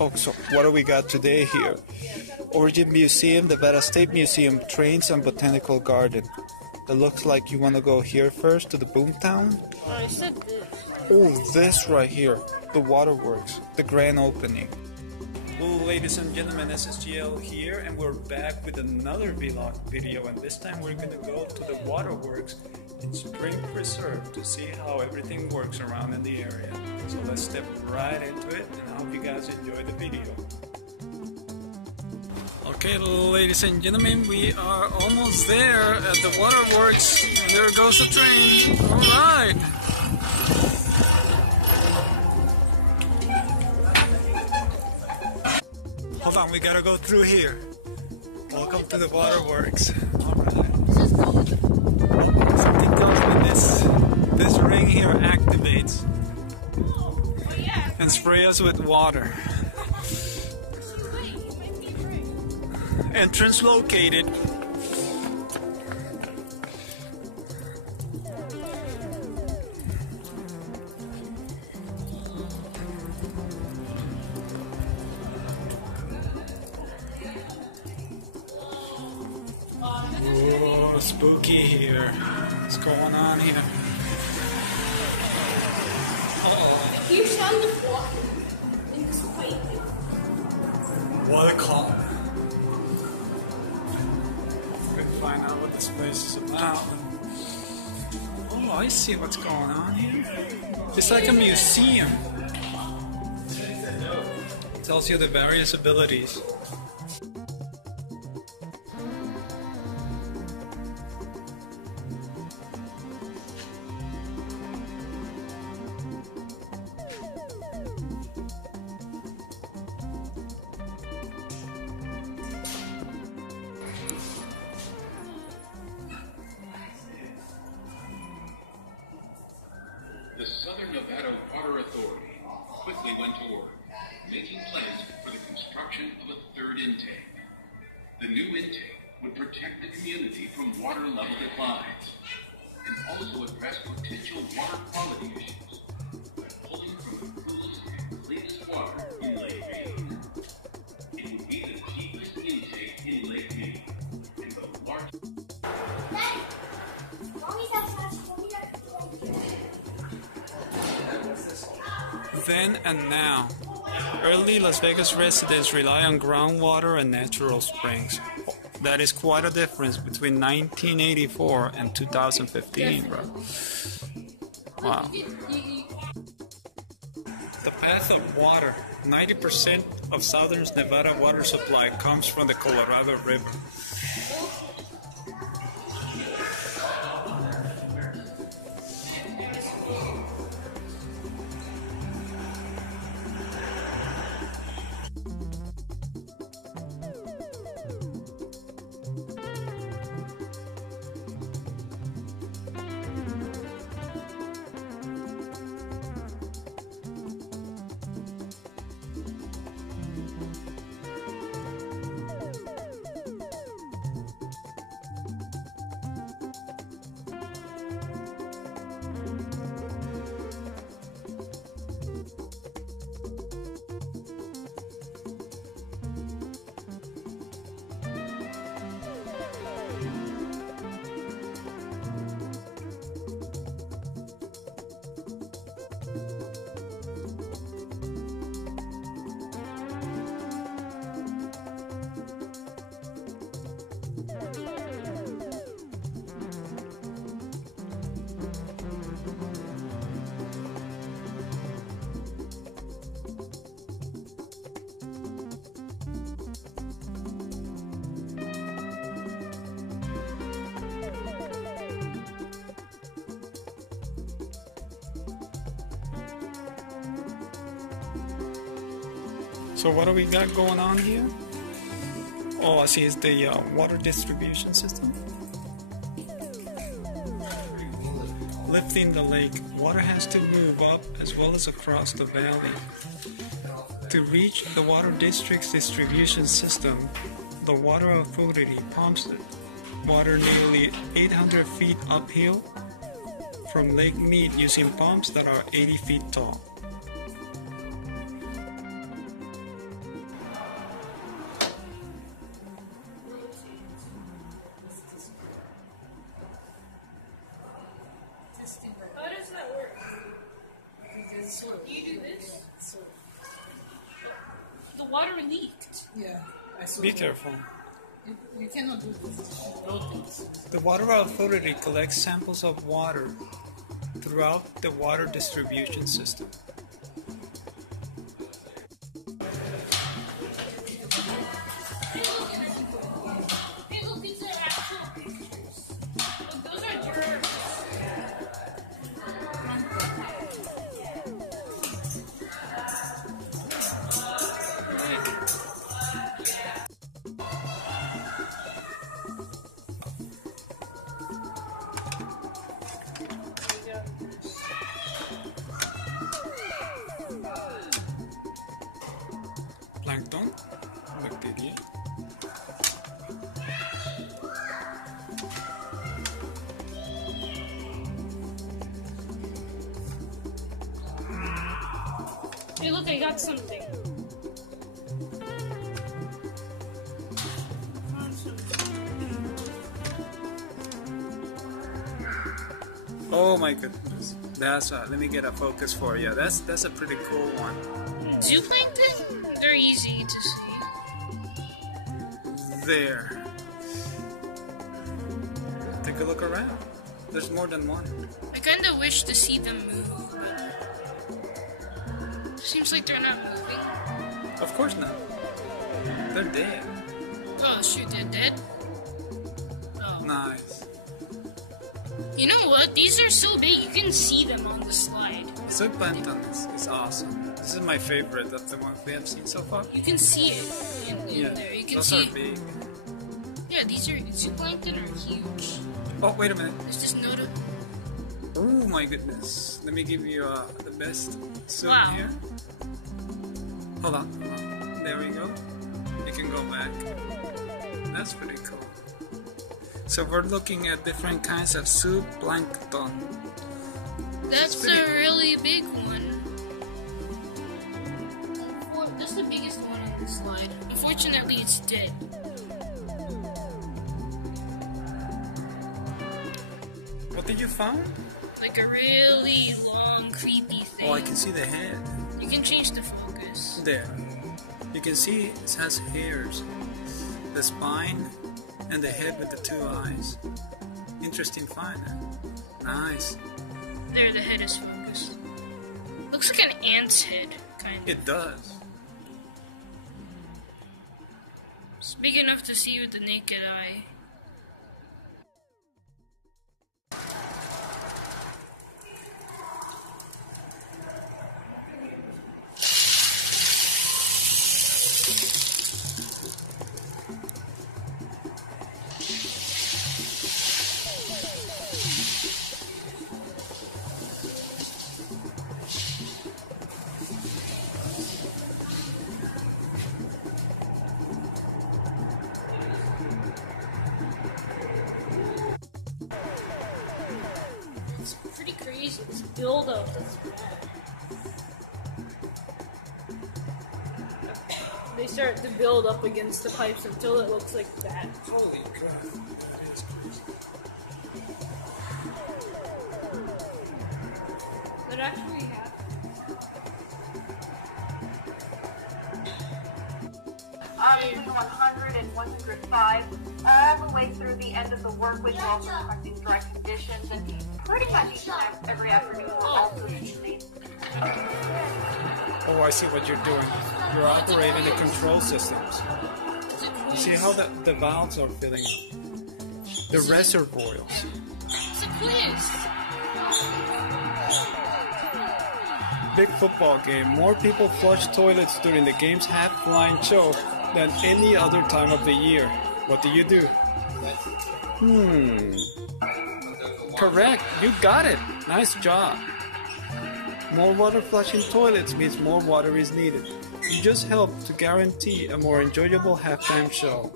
Oh, so what do we got today here? Origin Museum, Nevada State Museum, Trains and Botanical Garden. It looks like you want to go here first to the Boomtown. I said this. Oh, this right here, the WaterWorks, the grand opening. Hello ladies and gentlemen, SSGL here, and we're back with another vlog video, and this time we're going to go to the WaterWorks in Spring Preserve to see how everything works around in the area. So let's step right into it, and I hope you guys enjoy the video. Okay ladies and gentlemen, we are almost there at the WaterWorks, and there goes the train. Alright! Hold on, we gotta go through here. Welcome to the WaterWorks. Alright. Something tells me this ring here activates and spray us with water. Entrance located. Whoa, spooky here. What's going on here? If you sound the walking, it's quite. What a call. Find out what this place is about. Oh, I see what's going on here. It's like a museum. It tells you the various abilities. The Southern Nevada Water Authority quickly went to work, making plans for the construction of a third intake. The new intake would protect the community from water level declines and also address potential water quality issues by pulling from the coolest and cleanest water in Lake Mead. It would be the cheapest intake in Lake Mead and the largest. Then and now. Early Las Vegas residents rely on groundwater and natural springs. That is quite a difference between 1984 and 2015, bro. Wow. The path of water. 90% of Southern Nevada water supply comes from the Colorado River. So what do we got going on here? Oh, I see it's the water distribution system. Lifting the lake, water has to move up as well as across the valley. To reach the water district's distribution system, the water authority pumps water nearly 800 feet uphill from Lake Mead using pumps that are 80 feet tall. do this? The water leaked. Yeah, I saw Be that. careful. You cannot do this. Things. The water authority collects samples of water throughout the water distribution system. Hey, look, these are actual pictures. Look, those are germs. Plankton, bacteria. Hey, look, I got something. Found something. Oh my goodness. That's let me get a focus for you. That's a pretty cool one. Zooplankton? They're easy to see. There. Take a look around. There's more than one. I kinda wish to see them move, but seems like they're not moving. Of course not. They're dead. Oh shoot, they're dead? Oh. Nice. You know what? These are so big, you can see them on the slide. Zooplankton is awesome. This is my favorite of the ones we have seen so far. You can see it in there. You can those see are big. Yeah, these are zooplankton are huge. Oh, wait a minute. There's this note of Oh my goodness. Let me give you the best zoom Wow. here. Hold on. There we go. You can go back. That's pretty cool. So we're looking at different kinds of zooplankton. That's pretty the cool. really big one. That's the biggest one on the slide. Unfortunately, it's dead. What did you find? Like a really long, creepy thing. Oh, I can see the head. You can change the focus. There. You can see it has hairs. The spine and the head with the two eyes. Interesting find. Nice. There, the head is focused. Looks like an ant's head, kind of. It does. It's big enough to see with the naked eye. It's pretty crazy, this buildup that's bad. They start to build up against the pipes until it looks like that. Holy crap. That is crazy. That actually happened. Between 100 and 105, all the way through the end of the work week, we're also expecting dry conditions, and pretty much each and every afternoon we're also seeing. Oh, I see what you're doing. You're operating the control systems. See how the valves are filling up? The reservoirs. It's a quiz. Big football game. More people flush toilets during the game's half-line show than any other time of the year. What do? Correct. You got it. Nice job. More water flushing toilets means more water is needed. You just helped to guarantee a more enjoyable halftime show.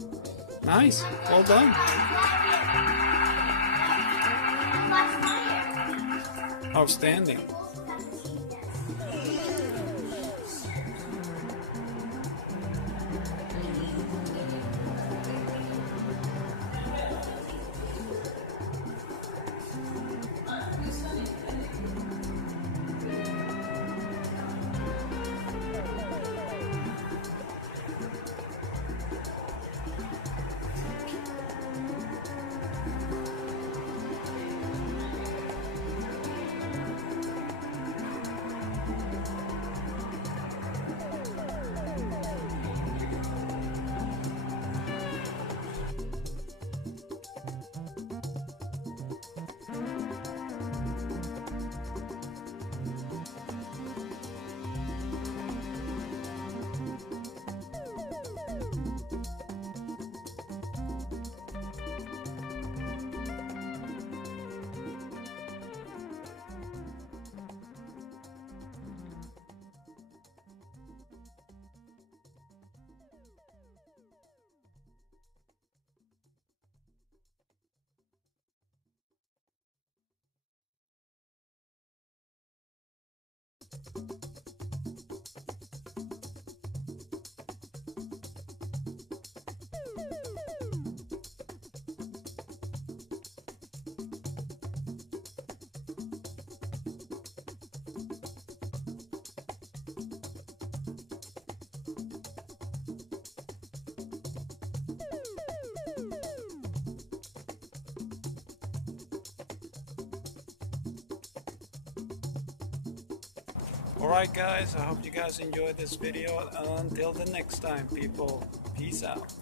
Nice. Well done. Outstanding. Alright guys, I hope you guys enjoyed this video. Until the next time people, peace out.